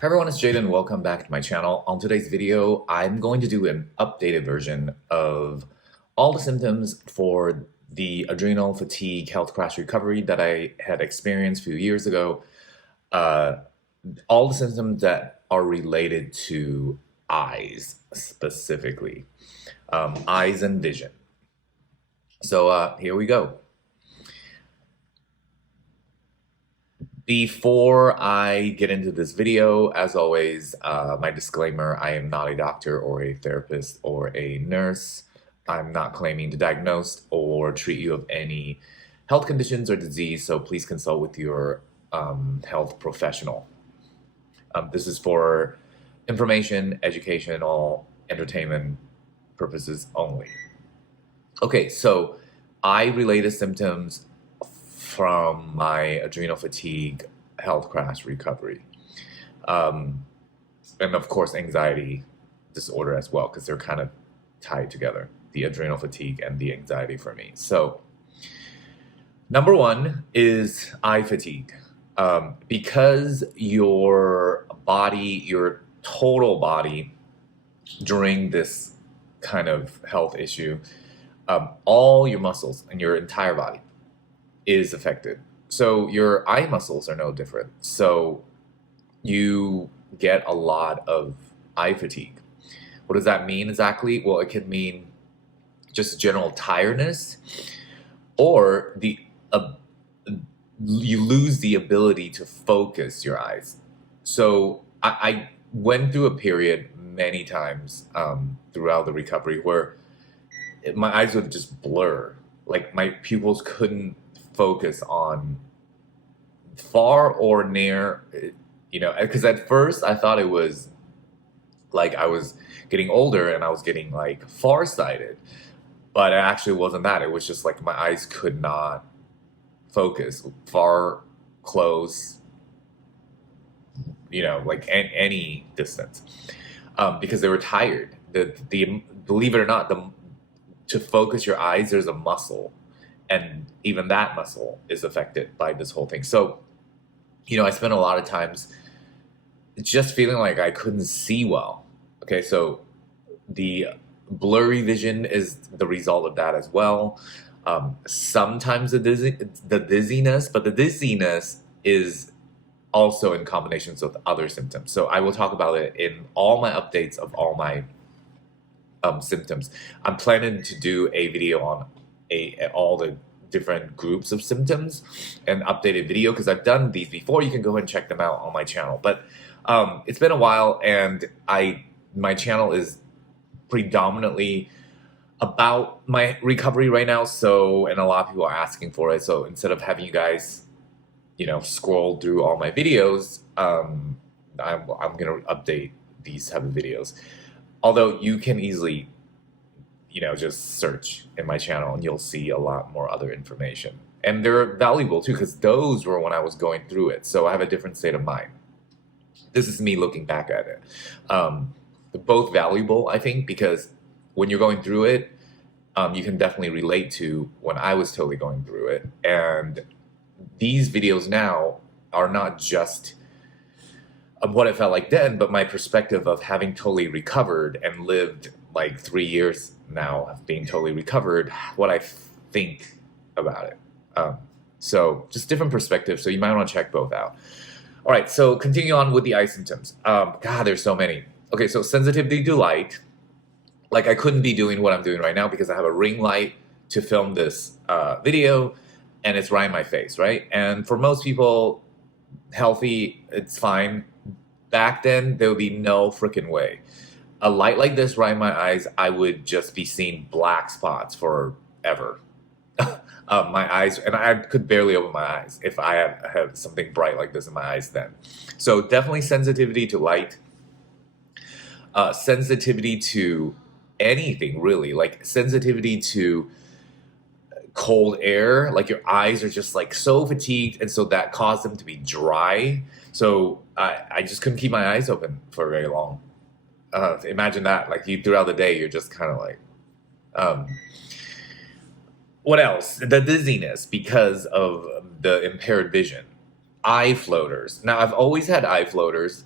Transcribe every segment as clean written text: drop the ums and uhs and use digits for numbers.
Hi everyone, it's Jaden. Welcome back to my channel. On today's video, I'm going to do an updated version of all the symptoms for the adrenal fatigue health crash recovery that I had experienced a few years ago. All the symptoms that are related to eyes specifically, eyes and vision. So here we go. Before I get into this video, as always, my disclaimer, I am not a doctor or a therapist or a nurse. I'm not claiming to diagnose or treat you of any health conditions or disease, so please consult with your health professional. This is for information, educational, entertainment purposes only. Okay, so eye-related symptoms from my adrenal fatigue health crash recovery. And of course, anxiety disorder as well, because they're kind of tied together, the adrenal fatigue and the anxiety for me. So number one is eye fatigue. Because your body, your total body during this kind of health issue, all your muscles and your entire body is affected. So your eye muscles are no different. So you get a lot of eye fatigue. What does that mean exactly? Well, it could mean just general tiredness, or you lose the ability to focus your eyes. So I went through a period many times throughout the recovery where my eyes would just blur. Like my pupils couldn't focus on far or near, because at first I thought it was like I was getting older and I was getting like farsighted, but it actually wasn't that. It was just like my eyes could not focus far, close, like any distance, because they were tired. The believe it or not, to focus your eyes, there's a muscle, and even that muscle is affected by this whole thing. So, I spent a lot of times just feeling like I couldn't see well. Okay, so the blurry vision is the result of that as well. Sometimes the dizziness, but the dizziness is also in combinations with other symptoms. So I will talk about it in all my updates of all my symptoms. I'm planning to do a video on all the different groups of symptoms, and updated video, because I've done these before. You can go ahead and check them out on my channel. But it's been a while, and my channel is predominantly about my recovery right now. So, and a lot of people are asking for it. So instead of having you guys, scroll through all my videos, I'm gonna update these type of videos. Although you can easily just search in my channel and you'll see a lot more other information. And they're valuable too, because those were when I was going through it. So I have a different state of mind. This is me looking back at it. They're both valuable, I think, because when you're going through it, you can definitely relate to when I was totally going through it. And these videos now are not just what it felt like then, but my perspective of having totally recovered and lived like 3 years now of being totally recovered, what I think about it. So just different perspectives. So you might want to check both out. All right, so continue on with the eye symptoms. God, there's so many. Okay, so sensitivity to light. Like I couldn't be doing what I'm doing right now because I have a ring light to film this video, and it's right in my face, right? And for most people, healthy, it's fine. Back then, there would be no freaking way. A light like this right in my eyes, I would just be seeing black spots forever. My eyes, and I could barely open my eyes if I had something bright like this in my eyes then. So definitely sensitivity to light, sensitivity to anything really, like sensitivity to cold air, like your eyes are just like so fatigued, and so that caused them to be dry. So I just couldn't keep my eyes open for very long. Imagine that, like throughout the day, you're just kind of like, what else? The dizziness because of the impaired vision. Eye floaters. Now, I've always had eye floaters.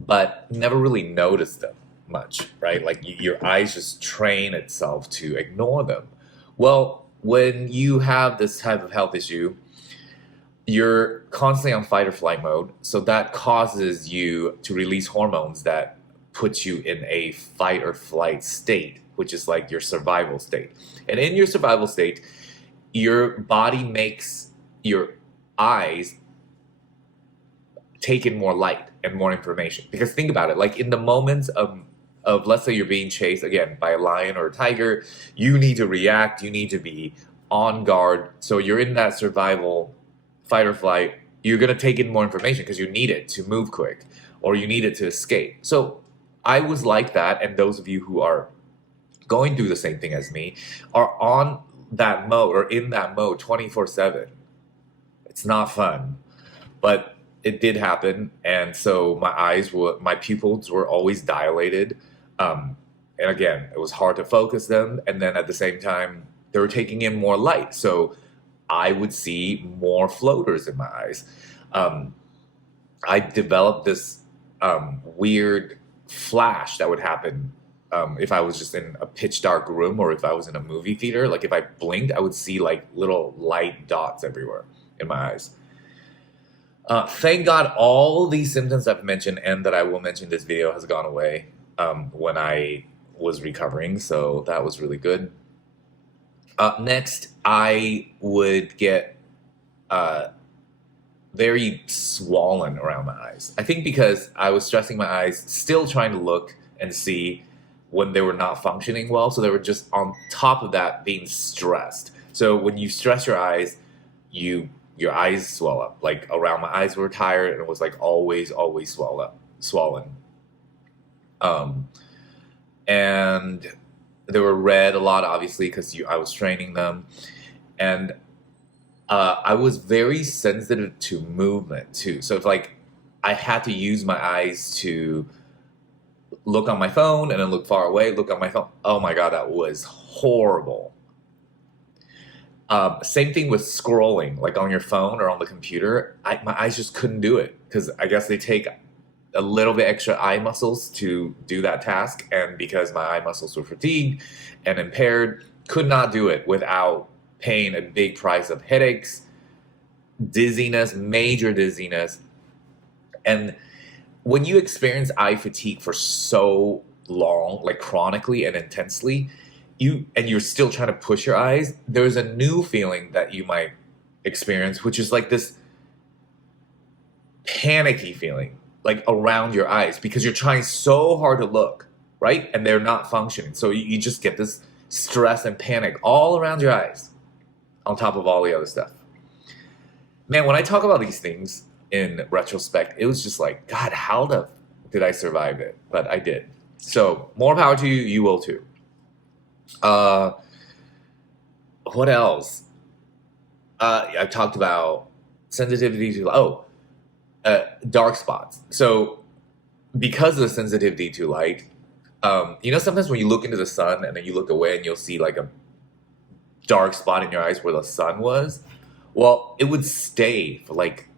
but never really noticed them much, right? Like your eyes just train itself to ignore them. Well, when you have this type of health issue, you're constantly on fight or flight mode. So that causes you to release hormones that put you in a fight or flight state, which is like your survival state. And in your survival state, your body makes your eyes take in more light and more information. Because think about it, like in the moments of let's say you're being chased again by a lion or a tiger, you need to react, you need to be on guard. So you're in that survival fight or flight. You're going to take in more information because you need it to move quick or you need it to escape. So I was like that, and those of you who are going through the same thing as me are on that mode or in that mode 24/7. It's not fun, but it did happen, and so my pupils were always dilated, and again, it was hard to focus them, and then at the same time, they were taking in more light, so I would see more floaters in my eyes. Um, I developed this weird flash that would happen if I was just in a pitch dark room or if I was in a movie theater. Like if I blinked, I would see like little light dots everywhere in my eyes. Thank God all these symptoms I've mentioned and that I will mention in this video has gone away when I was recovering. So that was really good. Next, I would get very swollen around my eyes. I think because I was stressing my eyes, still trying to look and see when they were not functioning well. So they were just on top of that being stressed. So when you stress your eyes, your eyes swell up. Like around my eyes were tired and it was like always swollen. And they were red a lot, obviously, because I was training them. And I was very sensitive to movement too. So if like I had to use my eyes to look on my phone and then look far away, look on my phone. Oh my God, that was horrible. Same thing with scrolling, like on your phone or on the computer. My eyes just couldn't do it because I guess they take a little bit extra eye muscles to do that task. And because my eye muscles were fatigued and impaired, could not do it without paying a big price of headaches, dizziness, major dizziness. And when you experience eye fatigue for so long, like chronically and intensely, you're still trying to push your eyes, there's a new feeling that you might experience, which is like this panicky feeling, like around your eyes, because you're trying so hard to look, right? And they're not functioning. So you just get this stress and panic all around your eyes, on top of all the other stuff. Man, when I talk about these things in retrospect, it was just like, God, how did I survive it? But I did. So more power to you. You will too. What else? I talked about sensitivity to dark spots. So because of the sensitivity to light, sometimes when you look into the sun and then you look away and you'll see like a dark spot in your eyes where the sun was. Well, it would stay for like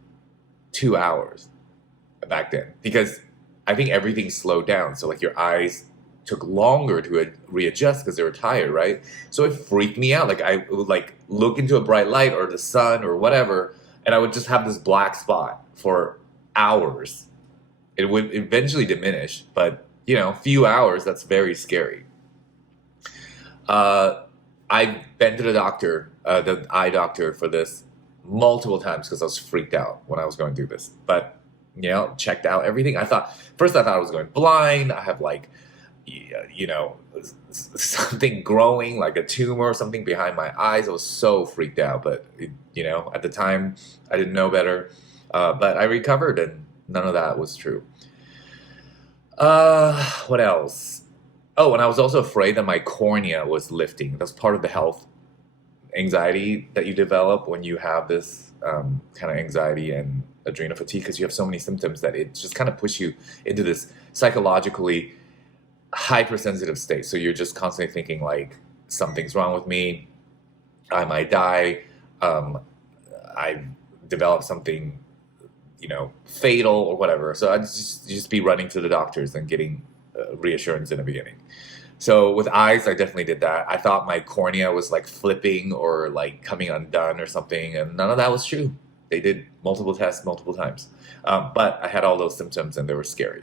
2 hours back then because I think everything slowed down. So like your eyes took longer to readjust because they were tired, right? So it freaked me out. Like I would like look into a bright light or the sun or whatever, and I would just have this black spot for hours. It would eventually diminish, but few hours, that's very scary. I've been to the eye doctor for this multiple times because I was freaked out when I was going through this. But, checked out everything. First I thought I was going blind. I have like, something growing, like a tumor or something behind my eyes. I was so freaked out. But, at the time I didn't know better. But I recovered and none of that was true. What else? Oh, and I was also afraid that my cornea was lifting. That's part of the health anxiety that you develop when you have this kind of anxiety and adrenal fatigue because you have so many symptoms that it just kind of push you into this psychologically hypersensitive state. So you're just constantly thinking like something's wrong with me. I might die. I developed something fatal or whatever. So I'd just be running to the doctors and getting reassurance in the beginning. So with eyes, I definitely did that. I thought my cornea was like flipping or like coming undone or something, and none of that was true. They did multiple tests multiple times. But I had all those symptoms and they were scary.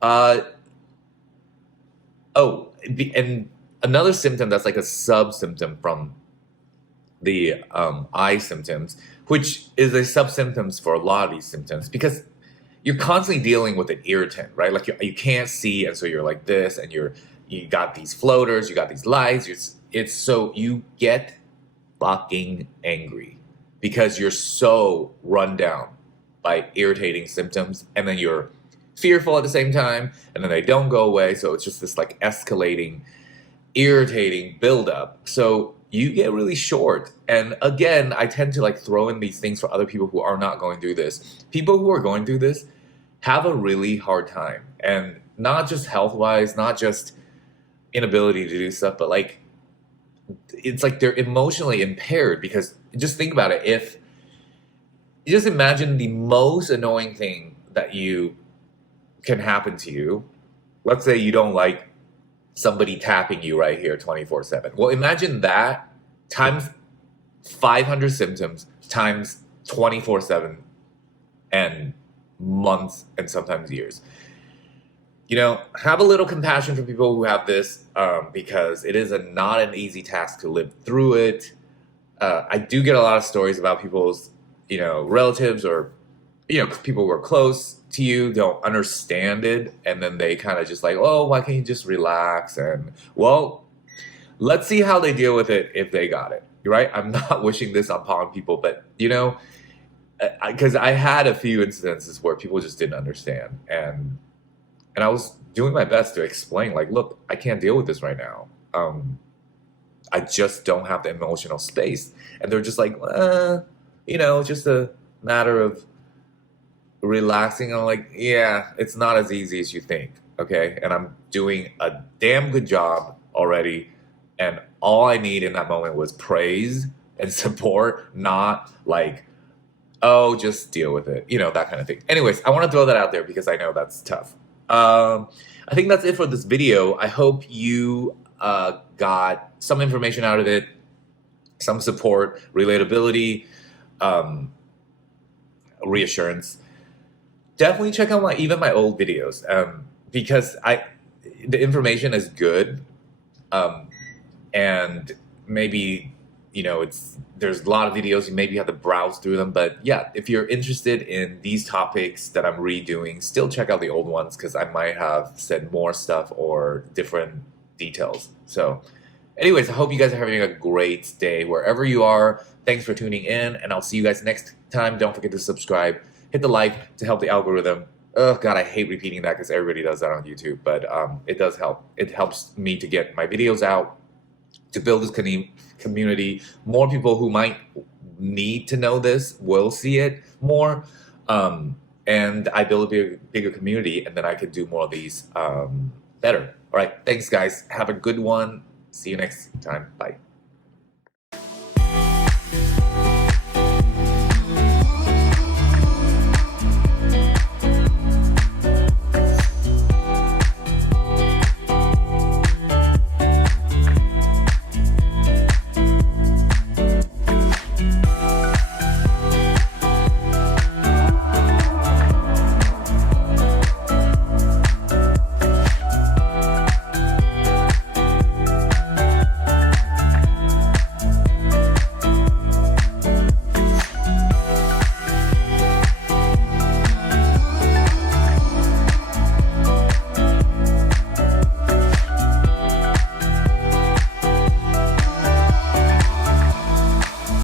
And another symptom that's like a sub-symptom from the eye symptoms, which is a sub-symptoms for a lot of these symptoms, because you're constantly dealing with an irritant, right? Like you can't see, and so you're like this, and you got these floaters, you got these lights. It's so you get fucking angry because you're so run down by irritating symptoms, and then you're fearful at the same time, and then they don't go away. So it's just this like escalating, irritating buildup. So you get really short. And again, I tend to like throw in these things for other people who are not going through this. People who are going through this have a really hard time, and not just health-wise, not just inability to do stuff, but like it's like they're emotionally impaired. Because just think about it, if you just imagine the most annoying thing that you can happen to you. Let's say you don't like somebody tapping you right here 24/7. Well, imagine that times 500 symptoms times 24/7 and months and sometimes years. Have a little compassion for people who have this, because it is not an easy task to live through it. I do get a lot of stories about people's, relatives or, people who are close to you don't understand it, and then they kind of just like, oh, why can't you just relax? And well, let's see how they deal with it if they got it, right? I'm not wishing this upon people, but because I had a few incidences where people just didn't understand, and I was doing my best to explain, like, look, I can't deal with this right now. I just don't have the emotional space, and they're just like, it's just a matter of relaxing. I'm like, yeah, it's not as easy as you think, okay? And I'm doing a damn good job already, and all I need in that moment was praise and support, not like, oh, just deal with it, that kind of thing. Anyways, I want to throw that out there because I know that's tough. I think that's it for this video. I hope you got some information out of it, some support, relatability, reassurance. Definitely check out even my old videos, because the information is good, and maybe there's a lot of videos, you maybe have to browse through them, but yeah, if you're interested in these topics that I'm redoing, still check out the old ones, because I might have said more stuff or different details. So anyways, I hope you guys are having a great day wherever you are. Thanks for tuning in, and I'll see you guys next time. Don't forget to subscribe. Hit the like to help the algorithm. Oh God, I hate repeating that because everybody does that on YouTube, but it does help. It helps me to get my videos out, to build this community. More people who might need to know this will see it more, and I build a bigger community, and then I can do more of these better. All right, thanks guys. Have a good one. See you next time. Bye.